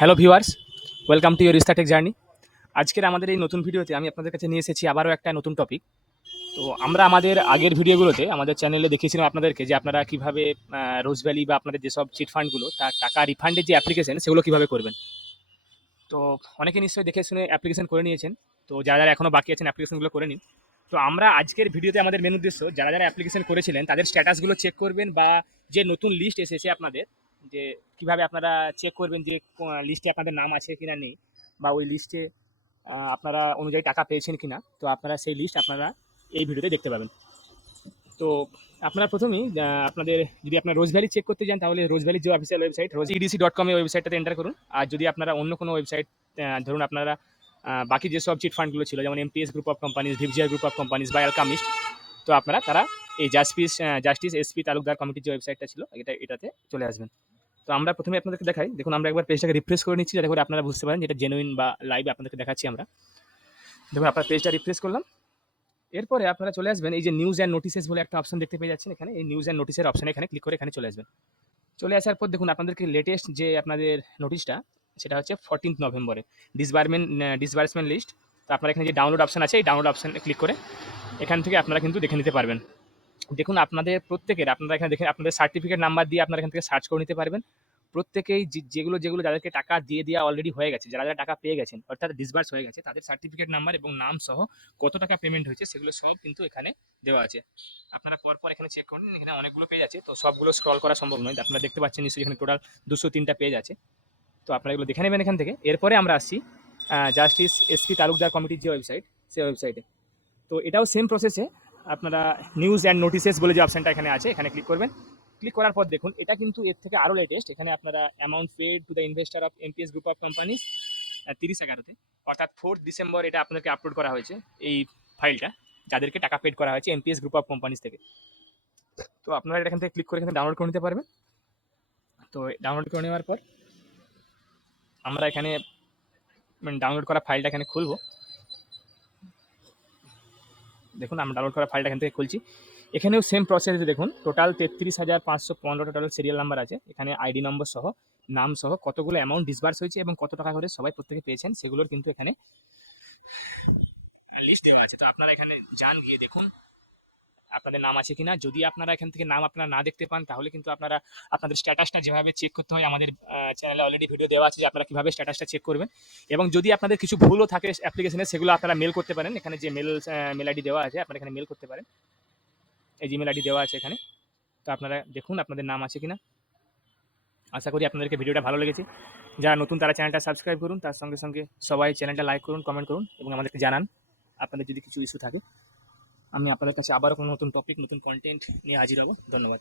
Hello viewers, welcome to your Startech journey. আজকের আমাদের এই নতুন ভিডিওতে আমি আপনাদের কাছে নিয়ে এসেছি আবারও একটা নতুন টপিক। তো আমরা আমাদের আগের ভিডিওগুলোতে আমাদের চ্যানেলে দেখিয়েছিলাম আপনাদেরকে যে আপনারা কীভাবে রোজ ভ্যালি বা আপনাদের যেসব চিট ফান্ডগুলো তার টাকা রিফান্ডের যে অ্যাপ্লিকেশন সেগুলো কীভাবে করবেন। তো অনেকে নিশ্চয়ই দেখে শুনে অ্যাপ্লিকেশন করে নিয়েছেন। তো যারা যারা এখনও বাকি আছেন অ্যাপ্লিকেশনগুলো করে নিন। তো আমরা আজকের ভিডিওতে আমাদের মেন উদ্দেশ্য যারা যারা অ্যাপ্লিকেশন করেছিলেন তাদের স্ট্যাটাসগুলো চেক করবেন, বা যে নতুন লিস্ট এসেছে আপনাদের, যে কিভাবে আপনারা চেক করবেন যে লিস্টে আপনাদের নাম আছে কিনা নেই, বা ওই লিস্টে আপনারা অনুযায়ী টাকা পেয়েছেন কিনা। তো আপনারা সেই লিস্ট আপনারা এই ভিডিওতে দেখতে পাবেন। তো আপনারা প্রথমেই আপনাদের যদি আপনার রোজ ভ্যালি চেক করতে যান তাহলে রোজ ভ্যালির যে অফিসিয়াল ওয়েবসাইট rosedc.com এই ওয়েবসাইটটাতে এন্টার করুন। আর যদি আপনারা অন্য কোনো ওয়েবসাইট, ধরুন আপনারা বাকি যেসব চিট ফান্ডগুলো ছিল যেমন MPS group of companies, VVGR group of companies বা অ্যালকামিস্ট, তো আপনারা তারা এই জাস্টিস এসপি তালুকদার কমিটির যে ওয়েবসাইটটা ছিল এটাতে চলে আসবেন। তো আমরা প্রথমে আপনাদেরকে দেখাই। দেখুন আমরা একবার পেজটাকে রিফ্রেশ করে নিচ্ছি যাতে করে আপনারা বুঝতে পারেন যেটা জেনুইন বা লাইভ আপনাদেরকে দেখাচ্ছি আমরা। দেখুন আপনার পেজটা রিফ্রেশ করলাম। এরপরে আপনারা চলে আসবেন এই যে নিউজ অ্যান্ড নোটিসেস বলে একটা অপশন দেখতে পেয়ে যাচ্ছেন এখানে। এই নিউজ অ্যান্ড নোটিসের অপশনে এখানে ক্লিক করে এখানে চলে আসবেন। চলে আসার পর দেখুন আপনাদেরকে লেটেস্ট যে আপনাদের নোটিশটা সেটা হচ্ছে 14 নভেম্বরে ডিসবার্সমেন্ট লিস্ট। তো আপনারা এখানে যে ডাউনলোড অপশন আছে এই ডাউনলোড অপশনে ক্লিক করে এখান থেকে আপনারা কিন্তু দেখে নিতে পারবেন। দেখুন আপনাদের প্রত্যেকের আপনারা এখানে দেখে আপনাদের সার্টিফিকেট নাম্বার দিয়ে আপনারা এখান থেকে সার্চ করে নিতে পারবেন। প্রত্যেকেই যেগুলো যাদেরকে টাকা দিয়ে দেওয়া অলরেডি হয়ে গেছে, যারা যারা টাকা পেয়ে গেছেন অর্থাৎ ডিসবার্স হয়ে গেছে, তাদের সার্টিফিকেট নাম্বার এবং নাম সহ কত টাকা পেমেন্ট হয়েছে সেগুলো সব কিন্তু এখানে দেওয়া আছে। আপনারা পরপর এখানে চেক করুন। এখানে অনেকগুলো পেজ আছে, তো সবগুলো স্ক্রল করা সম্ভব নয়। আপনারা দেখতে পাচ্ছেন নিশ্চয়ই এখানে টোটাল 203টা পেজ আছে। তো আপনারা এগুলো দেখে নেবেন এখান থেকে। এরপরে আমরা আসছি জাস্টিস এসপি তালুকদার কমিটির যে ওয়েবসাইট, সেই ওয়েবসাইটে। তো এটাও সেম প্রসেসে আপনারা নিউজ অ্যান্ড নোটিসেস বলে যে অপশনটা এখানে আছে এখানে ক্লিক করবেন। ক্লিক করার পর দেখুন এটা কিন্তু এর থেকে আরও লেটেস্ট। এখানে আপনারা amount paid to the investor of MPS group of companies 30/11 অর্থাৎ 4 ডিসেম্বর এটা আপনাদেরকে আপলোড করা হয়েছে এই ফাইলটা, যাদেরকে টাকা পেড করা হয়েছে এমপিএস গ্রুপ অফ কোম্পানিজ থেকে। তো আপনারা এটা এখান থেকে ক্লিক করে এখানে ডাউনলোড করে নিতে পারবেন। তো ডাউনলোড করে নেওয়ার পর আমরা এখানে ডাউনলোড করা ফাইলটা এখানে খুলবো। দেখুন আমরা ডাউনলোড করা ফাইলটা এখান থেকে খুলছি। এখানেও সেম প্রসেস। দেখুন টোটাল 33,515টা টোটাল সিরিয়াল নাম্বার আছে এখানে, আইডি নম্বর সহ, নাম সহ, কতগুলো অ্যামাউন্ট ডিসবার্স হয়েছে এবং কত টাকা করে সবাই প্রত্যেকে পেয়েছেন সেগুলোর কিন্তু এখানে লিস্ট দেওয়া আছে। তো আপনারা এখানে যান, গিয়ে দেখুন আপনাদের নাম আছে কিনা। যদি আপনারা এখান থেকে নাম আপনারা না দেখতে পান তাহলে কিন্তু আপনারা আপনাদের স্ট্যাটাসটা যেভাবে চেক করতে হয় আমাদের চ্যানেলে অলরেডি ভিডিও দেওয়া আছে যে আপনারা কীভাবে স্ট্যাটাসটা চেক করবেন। এবং যদি আপনাদের কিছু ভুলও থাকে অ্যাপ্লিকেশনে সেগুলো আপনারা মেল করতে পারেন। এখানে যে মেল আইডি দেওয়া আছে আপনারা এখানে মেল করতে পারেন। এই জিমেল আইডি দেওয়া আছে এখানে। তো আপনারা দেখুন আপনাদের নাম আছে কিনা। আশা করি আপনাদেরকে ভিডিওটা ভালো লেগেছে। যারা নতুন তারা চ্যানেলটা সাবস্ক্রাইব করুন, তার সঙ্গে সঙ্গে সবাই চ্যানেলটা লাইক করুন, কমেন্ট করুন এবং আমাদেরকে জানান আপনাদের যদি কিছু ইস্যু থাকে। আমি আপনাদের কাছে আবারও কোনো নতুন টপিক, নতুন কন্টেন্ট নিয়ে হাজির হব। ধন্যবাদ।